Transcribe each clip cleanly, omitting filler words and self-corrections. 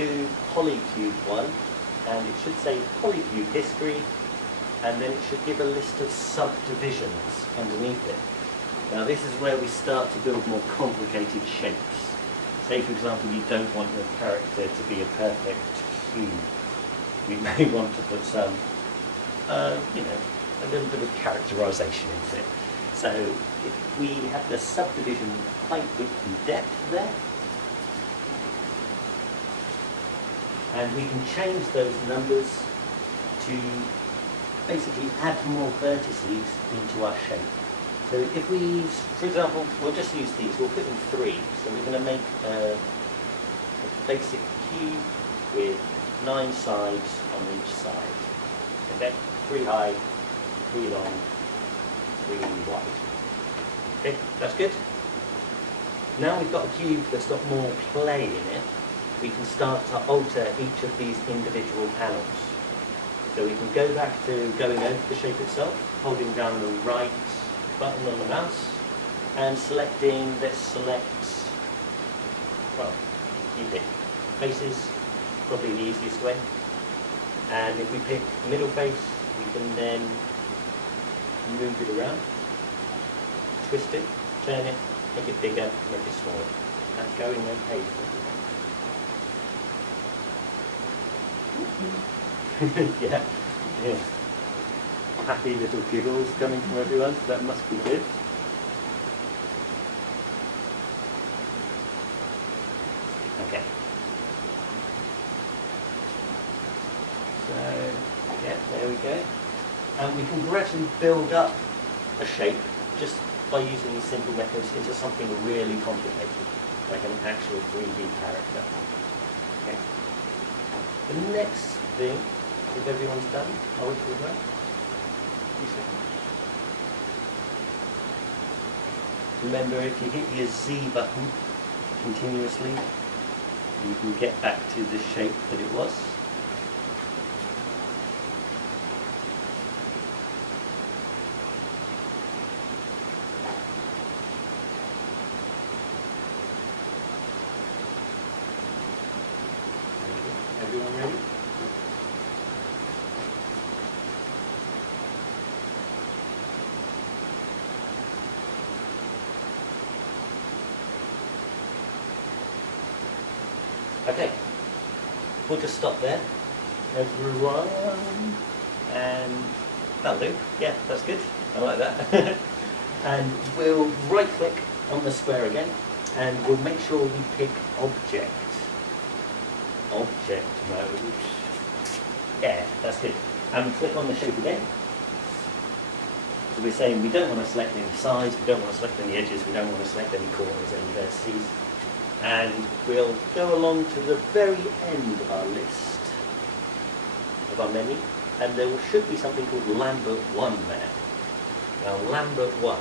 to Polycube 1, and it should say Polycube History, and then it should give a list of subdivisions underneath it. Now this is where we start to build more complicated shapes. Say for example you don't want your character to be a perfect cube. You may want to put some, you know, a little bit of characterization into it. So if we have the subdivision height, width and depth there, and we can change those numbers to basically add more vertices into our shape. So if we, for example, we'll just use these, we'll put in 3. So we're going to make a basic cube with 9 sides on each side. Okay, 3 high, 3 long, 3 wide. Okay, that's good. Now we've got a cube that's got more play in it, we can start to alter each of these individual panels. So we can go back to going over the shape itself, holding down the right button on the mouse, and selecting, let's select, well, you pick faces, probably the easiest way. And if we pick middle face, we can then move it around, twist it, turn it, make it bigger, make it smaller. That's going okay for you. Yeah, yeah. Happy little giggles coming from everyone, so that must be good. Okay. So, yeah, there we go. And we can gradually build up a shape just by using these simple methods into something really complicated, like an actual 3D character. Okay. The next thing, if everyone's done, are we to the right? Remember, if you hit your Z button continuously, you can get back to the shape that it was. Everyone ready? Okay, we'll just stop there, everyone, and that'll do. Yeah, that's good. I like that. And we'll right-click on the square again, and we'll make sure we pick Object. Object mode. Yeah, that's good. And we click on the shape again. So we're saying we don't want to select any sides, we don't want to select any edges, we don't want to select any corners, any vertices. And we'll go along to the very end of our list, of our menu, and there should be something called Lambert 1 there. Now Lambert 1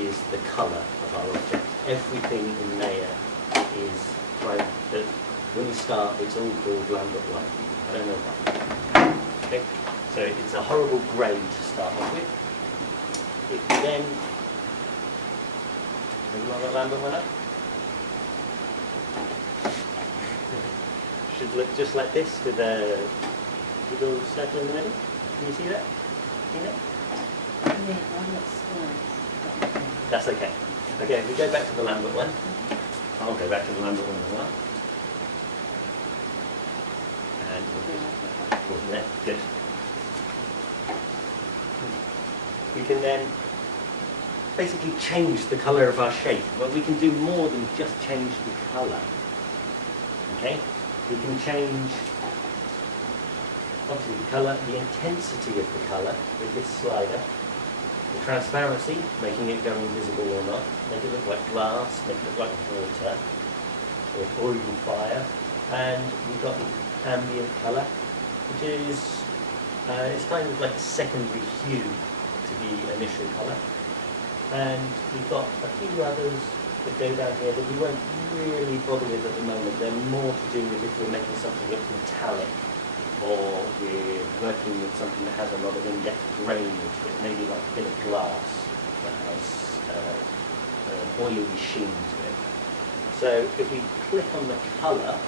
is the colour of our object. Everything in there is right. When you start, it's all called Lambert 1. I don't know why. Okay, so it's a horrible grey to start off with. If you then, everyone got Lambert 1 up? Should look just like this with a little circle in the middle. Can you see that? See that? That's okay. Okay, if we go back to the Lambert 1, I'll go back to the Lambert 1 as well. And we'll pause there. Good. We can then basically change the colour of our shape, but we can do more than just change the colour. Okay? We can change, obviously, the colour, the intensity of the colour with this slider, the transparency, making it go invisible or not, make it look like glass, make it look like water, or even fire, and we've got the ambient colour, which is it's kind of like a secondary hue to the initial colour, and we've got a few others that go down here that we won't really bother with at the moment. They're more to do with if we're making something look metallic, or we're working with something that has a lot of in-depth grain to it, maybe like a bit of glass that has an oily sheen to it. So if we click on the colour